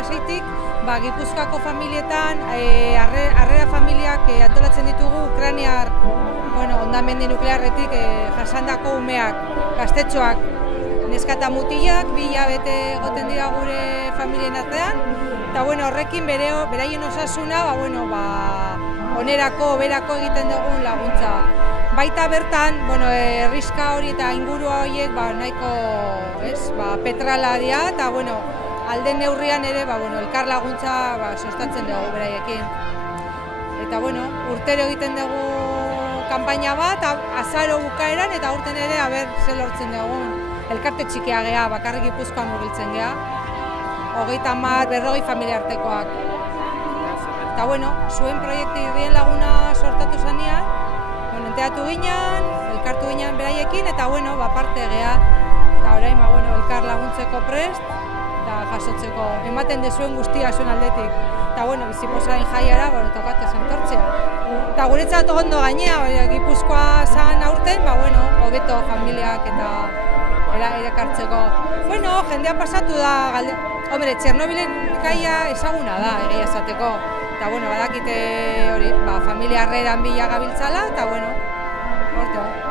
2016tik, Gipuzkoako familietan, harrera familiak antolatzen ditugu Ukrainiar hondamendi nuklearretik jasandako umeak, gaztetxoak, neska eta mutilak, 2 hilabete egoten dira gure familien artean, eta horrekin beraien osasuna onerako, berako egiten dugun laguntza. Baita bertan, herriska hori eta ingurua horiek nahiko petrala dira, eta alde neurrian ere elkar laguntza sustatzen dugu beraiekin. Eta urtero egiten dugu kanpaina bat, azaro bukaeran, eta urten ere ze lortzen dugun. Elkarte txikia geha, bakarrik Gipuzkoan murgiltzen geha, 30-40 familia artekoak. Eta zuen proiektu Irrien Laguna sortatu zanean, enteratu ginen, elkartu ginen beraiekin, eta parte geha. Eta orain elkar laguntzeko prest, eta jasotzeko ematen dezuen guztia zuen aldetik. Eta bizipozaren jaiara, tokatu zentortzea. Eta guretzat ondo gainea, Gipuzkoa zan aurten, hobeto familiak eta erakartzeko. Jendea pasatu da, Txernobilen gaia ezaguna da, egia esateko. Eta badakite familia harreran bila gabiltzala, eta horto.